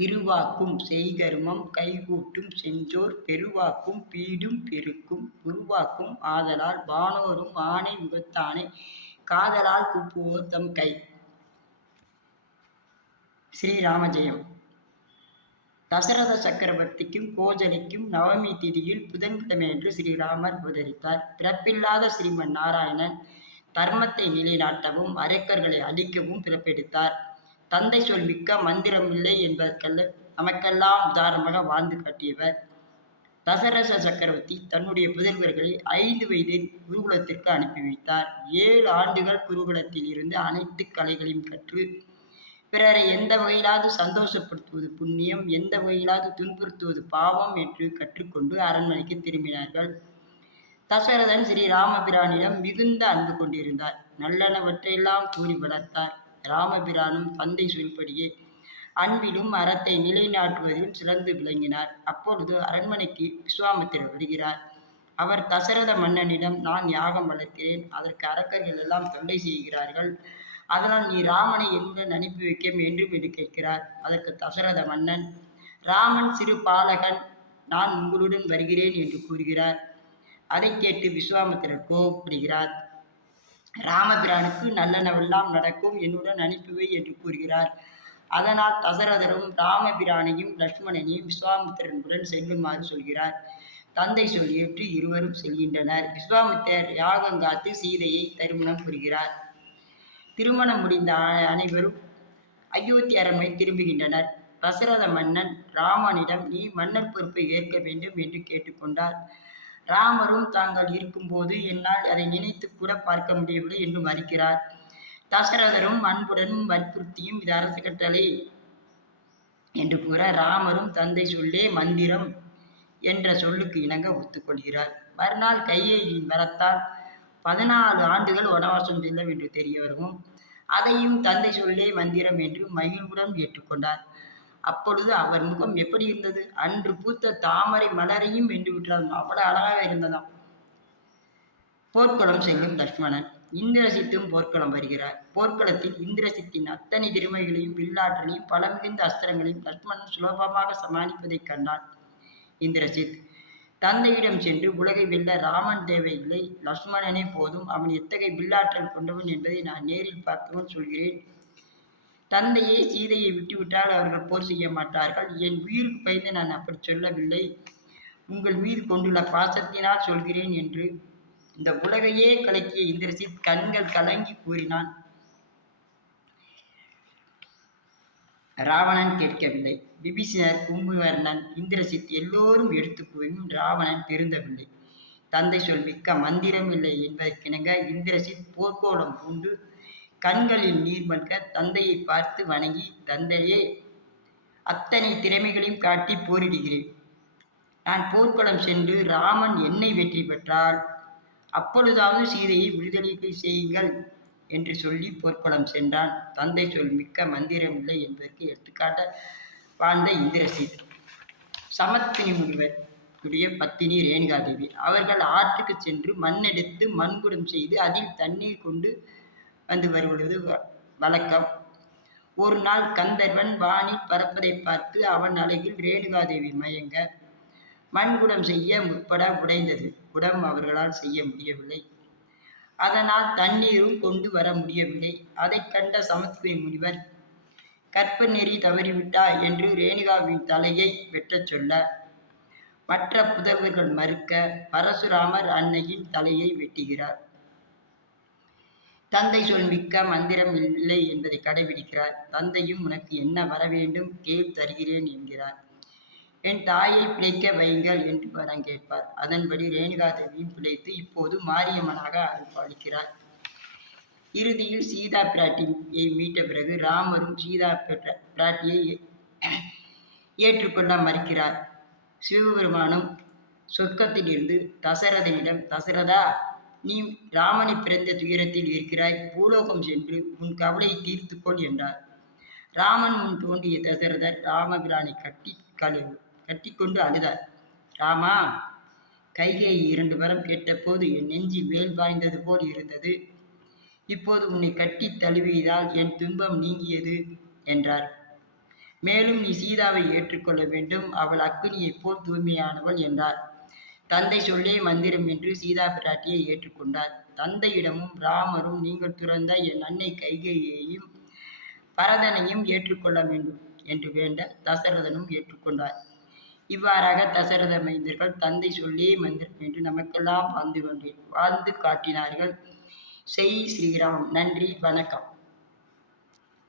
திருவாக்கும் செய்கருமம் கைகூட்டும் செஞ்சோர் பெருவாக்கும் பீடும் பெருக்கும் உருவாக்கும் ஆதலால் வானோரும் ஆணை முகத்தானே காதலால் கூப்புவோர் தம் கை. ஸ்ரீராமஜெயம். தசரத சக்கரவர்த்திக்கும் கோஜலிக்கும் நவமி திதியில் புதன்கிழமையன்று ஸ்ரீராமர் அவதரித்தார். பிறப்பில்லாத ஸ்ரீமன் நாராயணன் தர்மத்தை நிலைநாட்டவும் அரக்கர்களை அழிக்கவும் பிறப்பெடுத்தார். தந்தை சொல் மிக்க மந்திரம் இல்லை என்பதற்கல்ல, நமக்கெல்லாம் உதாரணமாக வாழ்ந்து காட்டியவர். தசரத சக்கரவர்த்தி தன்னுடைய புதல்வர்களை 5 வயதில் குருகுலத்திற்கு அனுப்பி வைத்தார். 7 ஆண்டுகள் குருகுலத்தில் இருந்து அனைத்து கலைகளையும் கற்று பிறரை எந்த வகையிலாவது சந்தோஷப்படுத்துவது புண்ணியம், எந்த வகையிலாவது துன்புறுத்துவது பாவம் என்று கற்றுக்கொண்டு அரண்மனைக்கு திரும்பினார்கள். தசரதன் ஸ்ரீராமபிரானிடம் மிகுந்த அன்பு கொண்டிருந்தார். நல்லனவற்றையெல்லாம் கூறி வளர்த்தார். ராமபிரானும் தந்தை சொல்படியே அன்பிலும் அறத்தை நிலைநாட்டுவதிலும் சிறந்து விளங்கினார். அப்பொழுது அரண்மனைக்கு விஸ்வாமித்திரர் வருகிறார். அவர் தசரத மன்னனிடம், நான் யாகம் வளர்க்கிறேன், அதற்கு அரக்கர்கள் எல்லாம் தொல்லை செய்கிறார்கள், அதனால் நீ ராமனை என்னுடன் அனுப்பி வைக்க வேண்டும் என்று கேட்கிறார். அதற்கு தசரத மன்னன், ராமன் சிறு பாலகன், நான் உங்களுடன் வருகிறேன் என்று கூறுகிறார். அதை கேட்டு விஸ்வாமித்திரர் கோபப்படுகிறார். ராமபிரானுக்கு நல்லனவெல்லாம் நடக்கும், என்னுடன் அனுப்பிவை என்று கூறுகிறார். அதனால் தசரதரும் ராமபிரானையும் லட்சுமணனையும் விஸ்வாமித்திரனுடன் செல்லுமாறு சொல்கிறார். தந்தை சொல் ஏற்று இருவரும் செல்கின்றனர். விஸ்வாமித்திரர் யாகம் காத்து சீதையை திருமணம் புரிகிறார். திருமணம் முடிந்த அனைவரும் அயோத்தி அரண்மனை திரும்புகின்றனர். தசரத மன்னன் ராமனிடம், நீ மன்னர் பொறுப்பை ஏற்க வேண்டும் என்று கேட்டுக்கொண்டார். ராமரும் தாங்கள் இருக்கும்போது என்னால் அதை நினைத்து கூட பார்க்க முடியவில்லை என்று மறுக்கிறார். தசரதரும் அன்புடனும் வற்புறுத்தியும் இது அரசு கட்டளை என்று கூற, ராமரும் தந்தை சொல்லே மந்திரம் என்ற சொல்லுக்கு இணங்க ஒத்துக்கொள்கிறார். மறுநாள் கையேயின் வரத்தால் 14 ஆண்டுகள் வனவாசம் செல்லும் என்று தெரிய வரவும் அதையும் தந்தை சொல்லே மந்திரம் என்று மகிழ்வுடன் ஏற்றுக்கொண்டார். அப்பொழுது அவர் முகம் எப்படி இருந்தது? அன்று பூத்த தாமரை மலரையும் வென்று விட்டாலும் அவ்வளவு அழகாக இருந்ததாம். போர்க்களம் செல்லும் லட்சுமணன். இந்திரசித்தும் போர்க்களம் வருகிறார். போர்க்களத்தில் இந்திரசித்தின் அத்தனை திறமைகளையும் வில்லாற்றலையும் பல மிகுந்த அஸ்திரங்களையும் லட்சுமணன் சுலபமாக சமாளிப்பதைக் கண்டான். இந்திரசித் தந்தையிடம் சென்று, உலகை வெல்ல ராமன் தேவையில்லை, லட்சுமணனே போதும், அவன் எத்தகைய வில்லாற்றல் கொண்டவன் என்பதை நான் நேரில் பார்த்தவன் சொல்கிறேன். தந்தையே சீதையை விட்டுவிட்டால் அவர்கள் போர் செய்ய மாட்டார்கள். என் உயிருக்கு பயந்து நான் அப்படி சொல்லவில்லை, உங்கள் மீது கொண்டுள்ள பாசத்தினால் சொல்கிறேன் என்று இந்த உலகையே கலக்கிய இந்திரசித் கண்கள் கலங்கி கூறினான். ராவணன் கேட்கவில்லை. விபீஷணர், கும்பகர்ணன், இந்திரசித் எல்லோரும் எடுத்து போயும் ராவணன் திருந்தவில்லை. தந்தை சொல் மிக்க மந்திரம் இல்லை என்பதற்கிணங்க இந்திரசித் போர்க்கோலம் பூண்டு கண்களில் நீர் மல்க தந்தையை பார்த்து வணங்கி, தந்தையே, அத்தனை திறமைகளையும் காட்டி போரிடுகிறேன். நான் போர்க்களம் சென்று ராமன் என்னை வெற்றி பெற்றால் அப்பொழுதாவது சீதையை விடுதலை செய்யுங்கள் என்று சொல்லி போர்க்களம் சென்றான். தந்தை சொல் மிக்க மந்திரம் இல்லை என்பதற்கு எடுத்துக்காட்ட வாழ்ந்த இந்திரசித். சமத்வினி முனிவருடைய பத்தினி ரேணுகாதேவி. அவர்கள் ஆற்றுக்கு சென்று மண்ணெடுத்து மண்குடம் செய்து அதில் தண்ணீர் கொண்டு வந்து வருவது வழக்கம். ஒரு நாள் கந்தர்வன் வானில் பறப்பதை பார்த்து அவன் அழகில் ரேணுகாதேவி மயங்க மண்குடம் செய்ய முற்பட உடைந்தது. குடம் அவர்களால் செய்ய முடியவில்லை. அதனால் தண்ணீரும் கொண்டு வர முடியவில்லை. அதை கண்ட சமத்வினி முனிவர், கற்ப நெறி தவறிவிட்டாய் என்று ரேணுகாவின் தலையை வெட்டச் சொல்ல, மற்ற புதல்வர்கள் மறுக்க பரசுராமர் அன்னையின் தலையை வெட்டுகிறார். தந்தை சொல் மிக்க மந்திரம் இல்லை என்பதை கடைபிடிக்கிறார். தந்தையும் உனக்கு என்ன வர வேண்டும் கேள், தருகிறேன் என்கிறார். என் தாயை பிழைக்க வையுங்கள் என்று வரம் கேட்பார். அதன்படி ரேணுகாதேவியும் பிழைத்து இப்போது மாரியம்மனாக அருள்பாலிக்கிறார். இறுதியில் சீதா பிராட்டியை மீட்ட பிறகு ராமரும் சீதா பிராட்டியை ஏற்றுக்கொள்ள மறுக்கிறார். சிவபெருமானும் சொர்க்கத்தில் இருந்து தசரதனிடம், தசரதா, நீ ராமனை பிறந்த துயரத்தில் இருக்கிறாய், பூலோகம் சென்று உன் கவலையை தீர்த்துக்கொள் என்றார். ராமன் முன் தோன்றிய தசரதர் ராமபிரானை கட்டிக்கொண்டு அழுதார். ராமா, கைகேயி 2 வரம் கேட்டபோது என் நெஞ்சில் வேல் வாய்ந்தது போல் இருந்தது. இப்போது உன்னை கட்டி தழுவியதால் என் துன்பம் நீங்கியது என்றார். மேலும் நீ சீதாவை ஏற்றுக்கொள்ள வேண்டும், அவள் அக்னியைப் போல் தூய்மையானவள் என்றார். தந்தை சொல்லே மந்திரம் என்று சீதா பிராட்டியை ஏற்றுக்கொண்டார். தந்தையிடமும் ராமரும் நீங்கள் துறந்த என் அன்னை கைகேயையும் பரதனையும் ஏற்றுக்கொள்ள வேண்டும் என்று வேண்ட தசரதனும் ஏற்றுக்கொண்டார். இவ்வாறாக தசரத மைந்தர்கள் தந்தை சொல்லே மந்திரம் என்று நமக்கெல்லாம் வாழ்ந்து காட்டினார்கள். செய் ஸ்ரீராம். நன்றி, வணக்கம்.